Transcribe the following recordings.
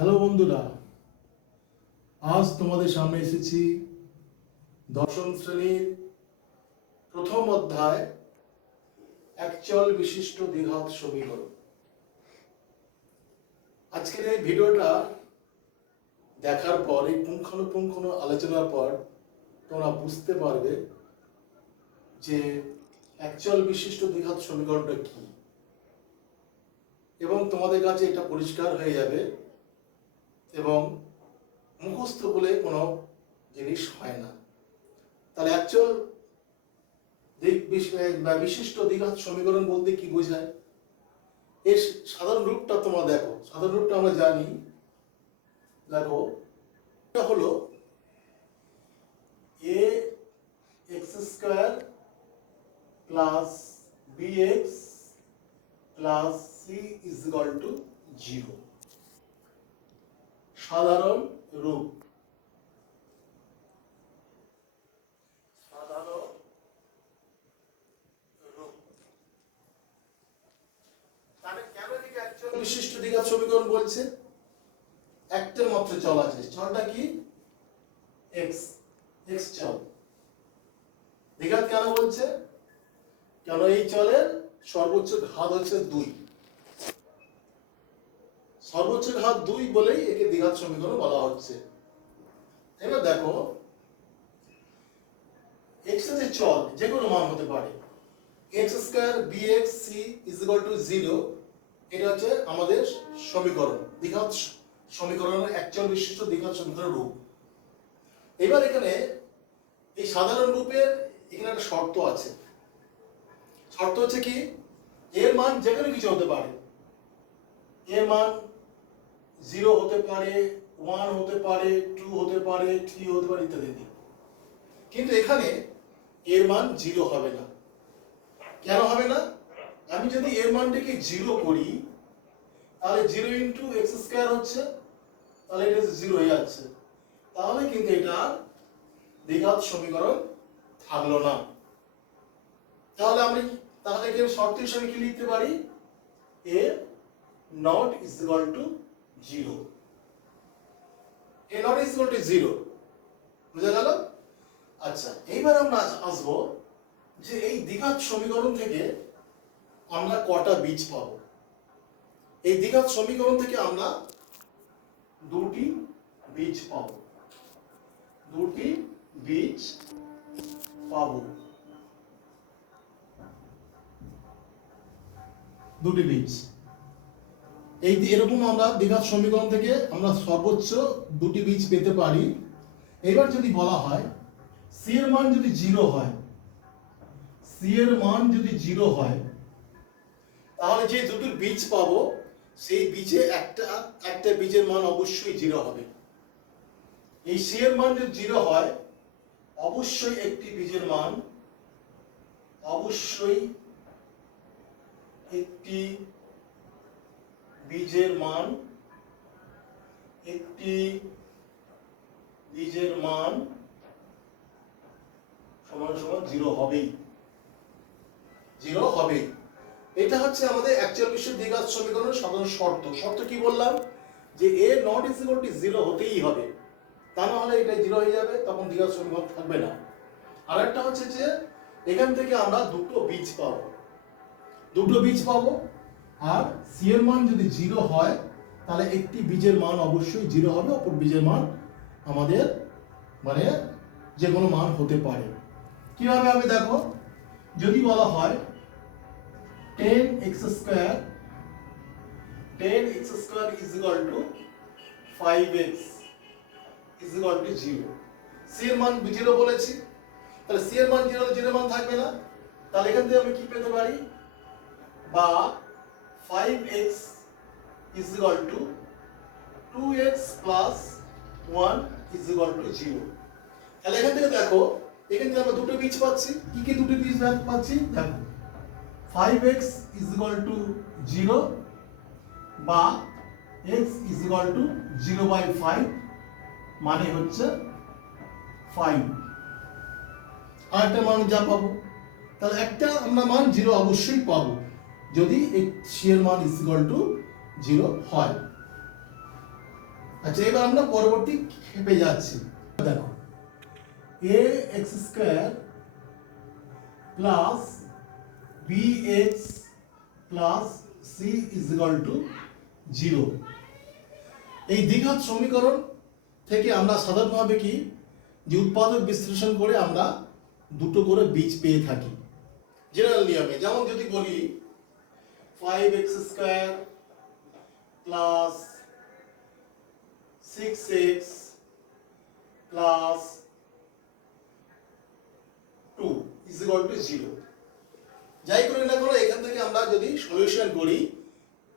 Hello বন্ধুরা, আজ তোমাদের সামনে এসেছি দশম শ্রেণীর প্রথম অধ্যায় একচল বিশিষ্ট দ্বিঘাত সমীকরণ। আজকের এই ভিডিওটা দেখার পর, এই পুঙ্খানুপুঙ্খ আলোচনার পর তোমরা বুঝতে পারবে যে একচল বিশিষ্ট দ্বিঘাত সমীকরণটা কি, এবং তোমাদের কাছে এটা পরিষ্কার হয়ে যাবে এবং মুখস্থ বলে কোনো জিনিস হয় না। তাহলে একচল বিশিষ্ট দ্বিঘাত সমীকরণ বলতে কি বোঝায়, এর সাধারণ রূপটা তোমরা দেখো। সাধারণ রূপটা আমরা জানি, দেখো, এটা হলো a x square plus b x plus c is equal to 0। সাধারণ রূপ। তাহলে কেন এটাকে একচল বিশিষ্ট দ্বিঘাত সমীকরণ বলছে? একটা মাত্র চল আছে, চলটা কি? এক্স। এক্স চল। দ্বিঘাত কেন বলছে? কেন এই চলের সর্বোচ্চ ঘাত হচ্ছে 2। সর্বোচ্চ ঘাত 2 বলেই একে দ্বিঘাত সমীকরণ বলা হচ্ছে। এবার দেখো, এক্স এর যে চল যে কোনো মান হতে পারে, x square b x c is equal to 0, এটা হচ্ছে আমাদের সমীকরণ, দ্বিঘাত সমীকরণের একচল বিশিষ্ট দ্বিঘাত সমীকরণের রূপ। এবার এখানে এই সাধারণ রূপের এখানে একটা শর্ত আছে। শর্ত হচ্ছে কি, এর মান যে কোনো কিছু হতে পারে। এর মান 0 হতে পারে, 1 হতে পারে, 2 হতে পারে, 3 হতে পারে, ইত্যাদি। কিন্তু এখানে এর মান 0 হবে না। কেন হবে না? আমি যদি এর মানটাকে 0 করি, তাহলে 0 ইন্টু এক্স স্কয়ার হচ্ছে, তাহলে এটা 0 হয়ে যাচ্ছে। তাহলে কিন্তু এটা দ্বিঘাত সমীকরণ থাকলো না। তাহলে এখানে শর্ত হিসেবে কি লিখতে পারি? a not is equal to 0। a not is equal to 0 বুঝা গেল? আচ্ছা, এইবার আমরা আসবো যে এই দ্বিঘাত সমীকরণ থেকে আমরা কটা বীজ পাবো। এই দ্বিঘাত সমীকরণ থেকে আমরা দুটি বীজ পাবো। দুটি বীজ পাবো। দুটি বীজ। এরকম আমরা দ্বিঘাত সমীকরণ থেকে আমরা সর্বোচ্চ দুটি বীজ পেতে পারি। এবার যদি বলা হয় সি এর মান যদি 0 হয়, সি এর মান যদি 0 হয়, তাহলে যে দুটি বীজ পাবো সেই বীজে একটা বীজের মান অবশ্যই 0 হবে। এই সি এর মান যদি 0 হয়, অবশ্যই একটি বীজের মান, অবশ্যই একটি বীজের মান, একটি বীজের মান সমান সমান 0 হবেই। 0 হবেই। এটা হচ্ছে আমাদের একচল বিশিষ্ট দ্বিঘাত সমীকরণের সাধারণ শর্ত। শর্ত কি বললাম? যে a not is equal to 0 হতেই হবে, তা না হলে এটা 0 হয়ে যাবে, তখন দ্বিঘাত সমীকরণ থাকবে না। আরেকটা হচ্ছে যে এখান থেকে আমরা দুটো বীজ পাবো। দুটো বীজ পাবো, আর সি এর মান যদি 0 হয়, তাহলে একটি বীজের মান অবশ্যই 0 হবে, অপর বীজের মান আমাদের মানে যে কোনো মান হতে পারে। কিভাবে হবে দেখো, যদি বলা হয় 10x square is equal to 5x is equal to 0। C এর মান 0 বলেছি, তাহলে সি এর মান 0 হলে 0 মান থাকবে না। তাহলে এখান থেকে আমি কি পেতে পারি? বা 5x is equal to 2x plus 1 is equal to 0। তাহলে এখান থেকে দেখো, এখান থেকে আমরা দুটো বীজ পাচ্ছি। কি কি দুটো বীজ পাচ্ছি দেখো, 5x is equal to 0 বা x is equal to 0/5 মানে হচ্ছে 5। আর একটা মান যা পাবো, তাহলে একটা আমরা মান 0 অবশ্যই পাবো যদি এই সি এর মান is equal to 0 হয়। আচ্ছা, এবার আমরা পরবর্তী ক্ষেপে যাচ্ছি। দেখো, a x square plus b x plus c is equal to 0। এই দ্বিঘাত সমীকরণ থেকে আমরা সাধারণভাবে কি যে উৎপাদক বিশ্লেষণ করে আমরা দুটো করে বীজ পেয়ে থাকি জেনারেল নিয়মে। যেমন যদি বলি 5x square plus 6x plus 2 is equal to 0। যাই করি না কেন, এখান থেকে আমরা যদি সলিউশন করি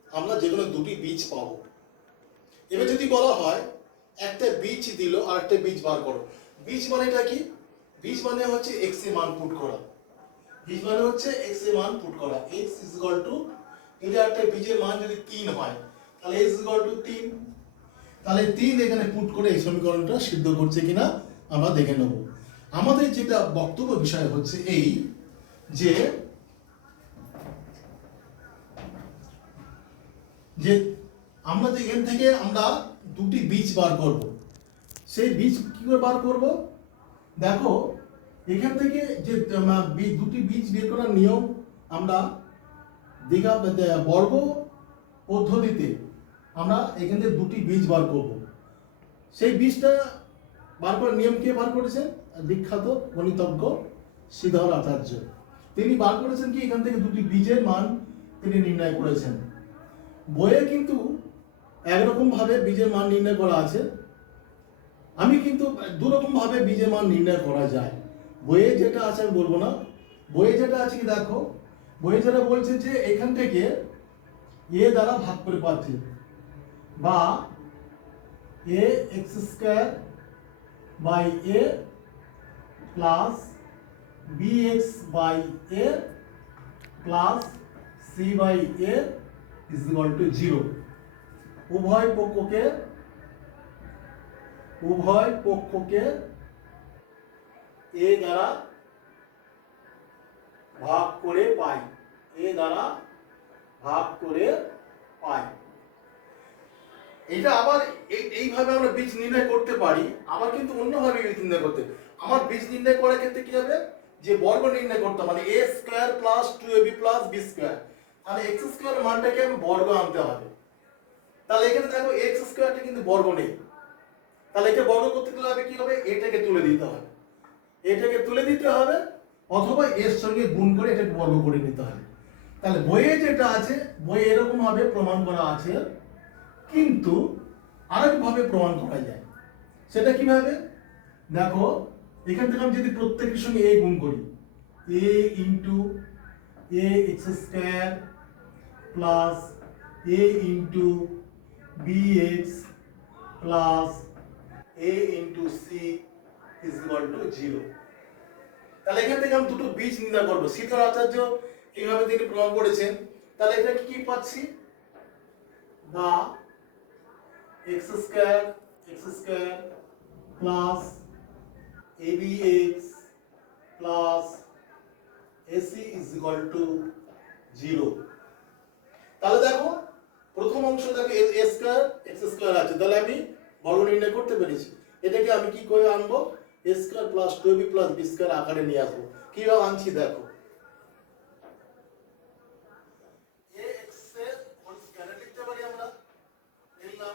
আমরা যে কোনো দুটি বীজ পাবো। এবার যদি বলা হয় একটা বীজ দিল আর একটা বীজ বার করো, বীজ মানে এটা কি? বীজ মানে হচ্ছে x এর মান পুট করা। বীজ মানে হচ্ছে x এর মান পুট করা। x ইজ ইকুয়াল টু, যদি একটা বীজের মান যদি 3 হয় তাহলে x ইজ ইকুয়াল টু 3। তাহলে 3 এখানে পুট করে এই সমীকরণটা সিদ্ধ করছে কিনা আমরা দেখে নেব। আমাদের যেটা বক্তব্য বিষয় হচ্ছে এই যে আমরা এখান থেকে আমরা দুটি বীজ বার করব। সেই বীজ কি করে বার করব? দেখো, এখান থেকে যে দুটি বীজ বের করার নিয়ম আমরা বর্গ পদ্ধতিতে আমরা এখান থেকে দুটি বীজ বার করব। সেই বীজটা বার করার নিয়ম কে বার করেছেন? বিখ্যাত গণিতজ্ঞ শ্রীধর আচার্য। তিনি বার করেছেন কি এখান থেকে দুটি বীজের মান তিনি নির্ণয় করেছেন। বইয়ে কিন্তু একরকম ভাবে বীজের মান নির্ণয় করা আছে, আমি কিন্তু দুরকম ভাবে বীজের মান নির্ণয় করা যায়। বইয়ে যেটা আছে আমি বলবো না, বইয়ে যেটা আছে কি দেখো, বইয়ে যেটা বলছে যে এখান থেকে এ দ্বারা ভাগ করে পাচ্ছি, বা a x square by a plus b x by a plus c by a is equal to 0। উভয় পক্ষকে এ দ্বারা ভাগ করে পাই, এ দ্বারা ভাগ করে পাই। এটা আবার এইভাবে আমরা বীজ নির্ণয় করতে পারি, আবার কিন্তু অন্যভাবে বীজ নির্ণয় করতে। আমার বীজ নির্ণয় করার ক্ষেত্রে কি হবে, যে বর্গ নির্ণয় করতে মানে a square plus 2ab plus b square, তাহলে x স্কয়ার মানটাকে আমি বর্গ আনতে হবে। তাহলে এখানে দেখো x স্কয়ারটা কিন্তু বর্গ নেই, তাহলে একে বর্গ করতে গেলে হবে কি হবে, এটাকে তুলে দিতে হবে, এটাকে তুলে দিতে হবে, অথবা এর সঙ্গে গুণ করে এটাকে বর্গ করে নিতে হবে। তাহলে বইয়ে যেটা আছে, বইয়ে এরকম ভাবে প্রমাণ করা আছে, কিন্তু আরেকভাবে প্রমাণ করা যায়। সেটা কিভাবে? দেখো, এখান থেকে আমি যদি প্রত্যেকের সঙ্গে a গুণ করি, a into a x square plus a into b x plus a into c is equal to 0। তাহলে এখান থেকে আমি দুটো বীজ নির্ণয় করবো। শ্রীধর আচার্য এইভাবে তিনি প্রমাণ করেছেন। তাহলে এটা কি পাচ্ছি, বা x square plus abx plus ac is equal to 0। তাহলে দেখো, প্রথম অংশ দেখো a স্কয়ার x স্কয়ার আছে, তাহলে আমি বর্গ নির্ণয় করতে পেরেছি। এটাকে আমি কি করে আনবো, a square plus 2ab plus b square আকারে নিয়ে আসবো। কিভাবে আনছি দেখো, ax এর হোল স্কয়ার লিখতে পারি আমরা, লিখলাম।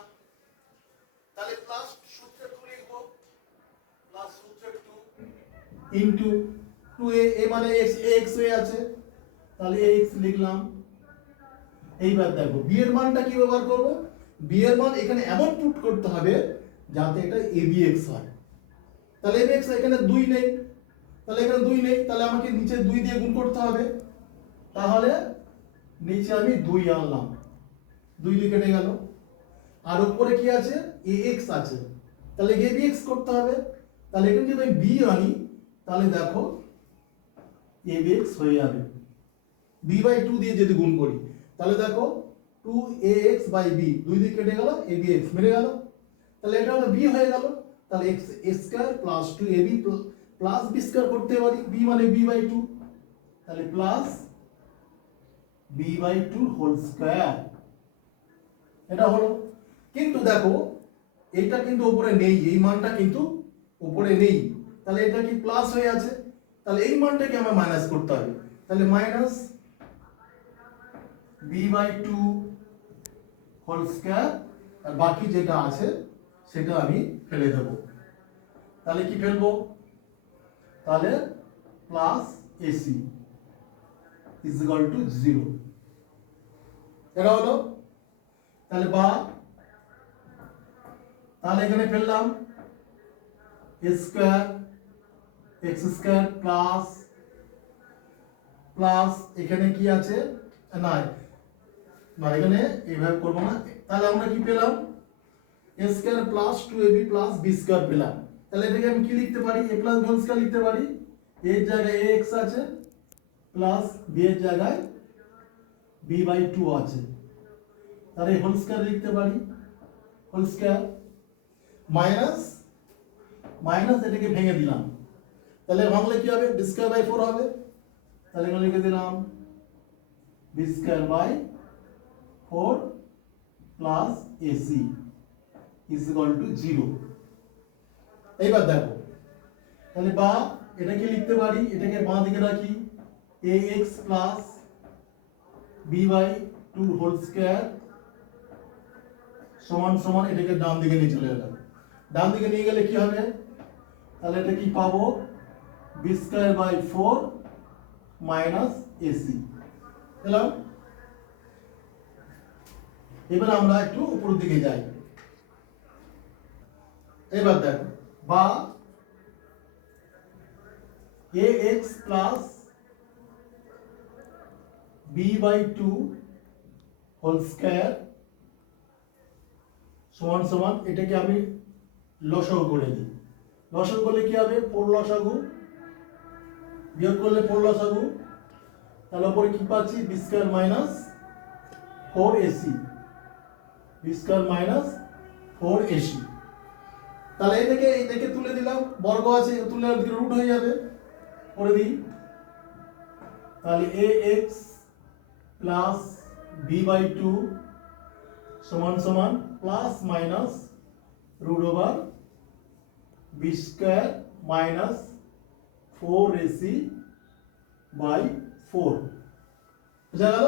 তাহলে প্লাস সূত্রে 2 লিখবো, প্লাস সূত্রে 2 ইনটু 2a, a মানে x হয়ে আছে, তাহলে ax লিখলাম। এইবার দেখো b এর মানটা কি ব্যবহার করব, b এর মান এখানে এমন পুট করতে হবে যাতে এটা abx হয়। তাহলে abx এখানে 2 নেই, তাহলে এখানে 2 নেই, তাহলে আমাকে নিচে 2 দিয়ে গুণ করতে হবে। তাহলে নিচে আমি 2 আনলাম, 2 দিয়ে কেটে গেল। আর উপরে কি আছে, ax আছে, তাহলে abx করতে হবে। তাহলে এখানে যদি আমি b আনি তাহলে দেখো abx হয়ে যাবে, b/2 দিয়ে যদি গুণ করি তাহলে দেখো 2ax বাই b, 2 দিয়ে কেটে গেল, abx মিলে গেল, তাহলে এটা হলো b হয়ে গেল। তাহলে x square plus 2ab plus b square করতে পারি, b মানে b/2, তাহলে প্লাস b/2 হোল স্কয়ার, এটা হলো। কিন্তু দেখো এইটা কিন্তু উপরে নেই, এই মানটা কিন্তু উপরে নেই, তাহলে এটা কি প্লাস হয়ে আছে, তাহলে এই মানটাকে আমার মাইনাস করতে হবে, তাহলে মাইনাস b/2 হোল স্কয়ার, আর বাকি যেটা আছে সেটা আমি ফেলে দেব, তাহলে কি ফেলবো, তাহলে plus AC is equal to 0, এটা হলো, তাহলে বা, তাহলে এখানে ফেললাম square x square plus plus এখানে কি আছে না না এখানে এইভাবে করবো না, তাহলে আমরা কি পেলাম a square plus 2ab plus b square পেলাম, তাহলে এটাকে আমি কি লিখতে পারি, a plus b whole square লিখতে পারি, a এর জায়গায় ax আছে প্লাস b এর জায়গায় b/2 আছে, তাহলে হোল স্কয়ার লিখতে পারি, হোল স্কয়ার মাইনাস মাইনাস এটাকে ভেঙে দিলাম, তাহলে ভাঙলে কি হবে b স্কয়ার বাই 4 হবে, তাহলে এখানে লিখে দিলাম b square by 4 plus ac is equal to 0। এইবার দেখো, তাহলে বা এটাকে লিখতে পারি, এটাকে বাঁ দিকে রাখি ax plus b/2 whole square সমান সমান, এটাকে ডান দিকে নিয়ে চলে গেলাম, ডান দিকে নিয়ে গেলে কি হবে, তাহলে এটা কি পাবো b square by 4 minus ac পেলাম। এবার আমরা একটু উপরের দিকে যাই, এবার দেখো বা ax plus b/2 whole square সমান সমান, এটাকে আমি লসাগু করে দিই, লসাগু করলে কি হবে 4 লসাগু বিয়োগ করলে 4 লসাগু, তাহলে উপরে কি পাচ্ছি b square minus 4ac, b square minus 4ac, তাহলে এটাকে তুলে দিলাম, বর্গ আছে তুলে দিলে রুট হয়ে যাবে, করে দিই, তাহলে ax প্লাস b/2 সমান সমান plus minus root over b square minus 4ac by 4, বুঝা গেল,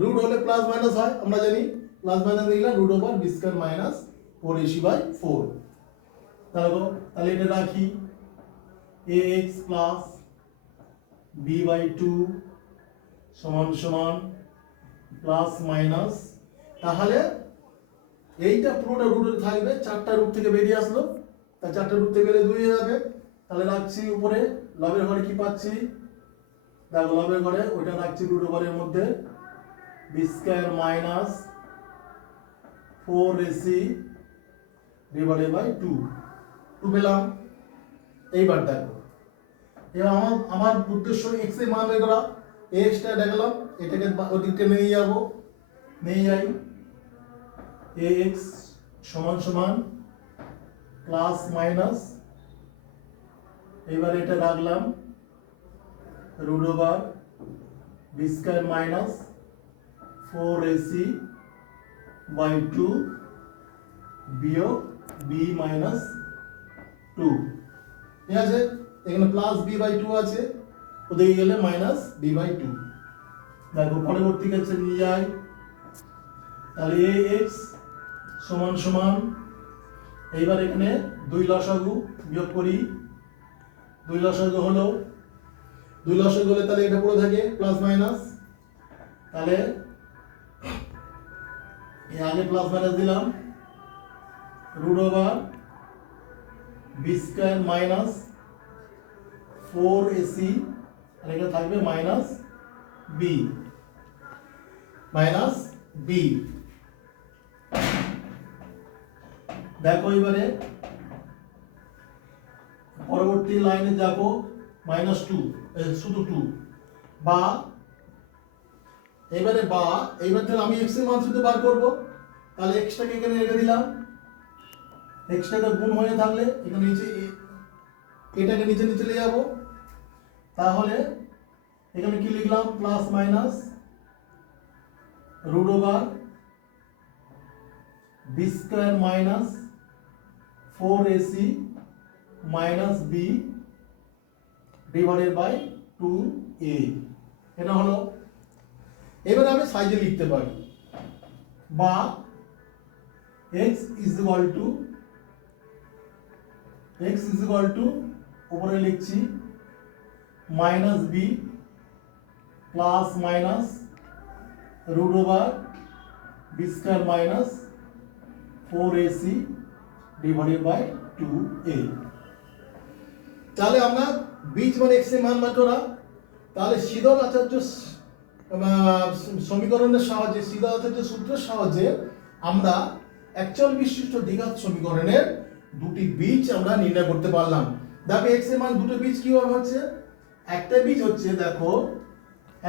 রুট হলে প্লাস মাইনাস হয় আমরা জানি, প্লাস মাইনাস দিলে root over b square minus 4ac by 4, তাহলে এটা রাখি ax প্লাস b/2 সমান সমান প্লাস মাইনাস, তাহলে এইটা পুরোটা রুটে থাকবে, চারটা রুট থেকে বেরিয়ে আসলো, তাই চারটা রুট থেকে বেরিয়ে 2 হয়ে যাবে, তাহলে রাখছি উপরে লবের ঘরে কি পাচ্ছি, দেখো লবের ঘরে ওইটা রাখছি রুট ওভারের মধ্যে b square minus 4ac divided by 2 পেলাম। এইবার দেখো, এবার আমার উদ্দেশ্য x এর মান বের করা, x টা দেখালাম, এটাকে ওদিকে নিয়ে যাব, নিয়ে যাই ax সমান সমান প্লাস মাইনাস, এবার এটা রাখলাম root over b square minus 4ac by 2 বিয়োগ b মাইনাস 2, ঠিক আছে, এখানে প্লাস b/2 আছে, ওদিকে গেলে মাইনাস b/2, দেখো পরবর্তী ক্ষেত্রে নিয়ে যাই, তাহলে ax সমান সমান, এইবার এখানে 2 লসাগু বিয়োগ করি, 2 লসাগু হলো 2 লসাগু হলে তাহলে এটা পড়ে থাকে প্লাস মাইনাস, তাহলে এই আগে প্লাস মাইনাস দিলাম root over b square minus 4ac, আর এটা থাকবে মাইনাস b দেখো এবারে পরবর্তী লাইনে দেখো -2 শুধু 2 বা এবারে বা এইবার তাহলে আমি x এর মান শুধু বার করব, তাহলে x টাকে এখানে রেখে দিলাম, x টাকে গুণ হয়ে থাকলে এখানে নিচে এটাকে নিচে নিচে নিয়ে যাব, তাহলে এখানে কি লিখলাম plus minus root over b square minus 4ac minus b divided by 2a। এটা হলো, এবারে আমি সাইজে লিখতে পারি, বা x ইজ ইকুয়াল টু উপরে লিখছি minus b plus minus root over b square minus 4ac divided by 2a। তাহলে আমরা বীজ মানে x এর মান মাত্রা, তাহলে শীতল আচার্য সমীকরণের সাহায্যে, শীতল আচার্য সূত্রের সাহায্যে আমরা একচল বিশিষ্ট দ্বিঘাত সমীকরণের দুটি বীজ আমরা নির্ণয় করতে পারলাম। দেখো x এর মান দুটো বীজ কিভাবে হচ্ছে, একটা বীজ হচ্ছে, দেখো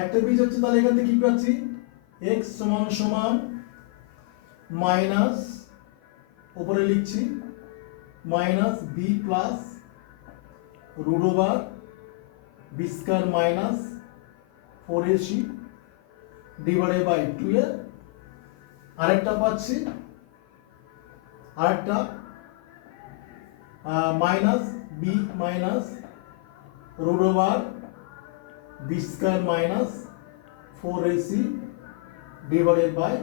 একটা বীজ হচ্ছে, তাহলে এখান থেকে কি পাচ্ছি, x সমান সমান মাইনাস উপরে লিখছি minus b plus root over b square minus 4ac divided by 2a। আরেকটা পাচ্ছি, আরেকটা minus b minus root over b square minus 4ac divided by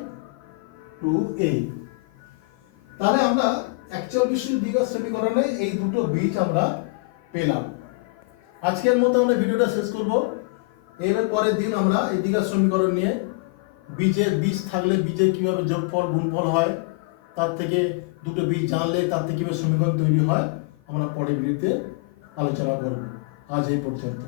2a। তাহলে আমরা একচল বিশিষ্ট দ্বিঘাত সমীকরণে এই দুটো বীজ আমরা পেলাম। আজকের মতো আমরা ভিডিওটা শেষ করব। এর পরের দিন আমরা এই দ্বিঘাত সমীকরণ নিয়ে বীজ থাকলে বীজের কিভাবে যোগফল গুণফল হয়, তার থেকে দুটো বীজ জানলে তার থেকে কিভাবে সমীকরণ তৈরি হয়, আমরা পরের ভিডিওতে আলোচনা করব। আজ এই পর্যন্ত।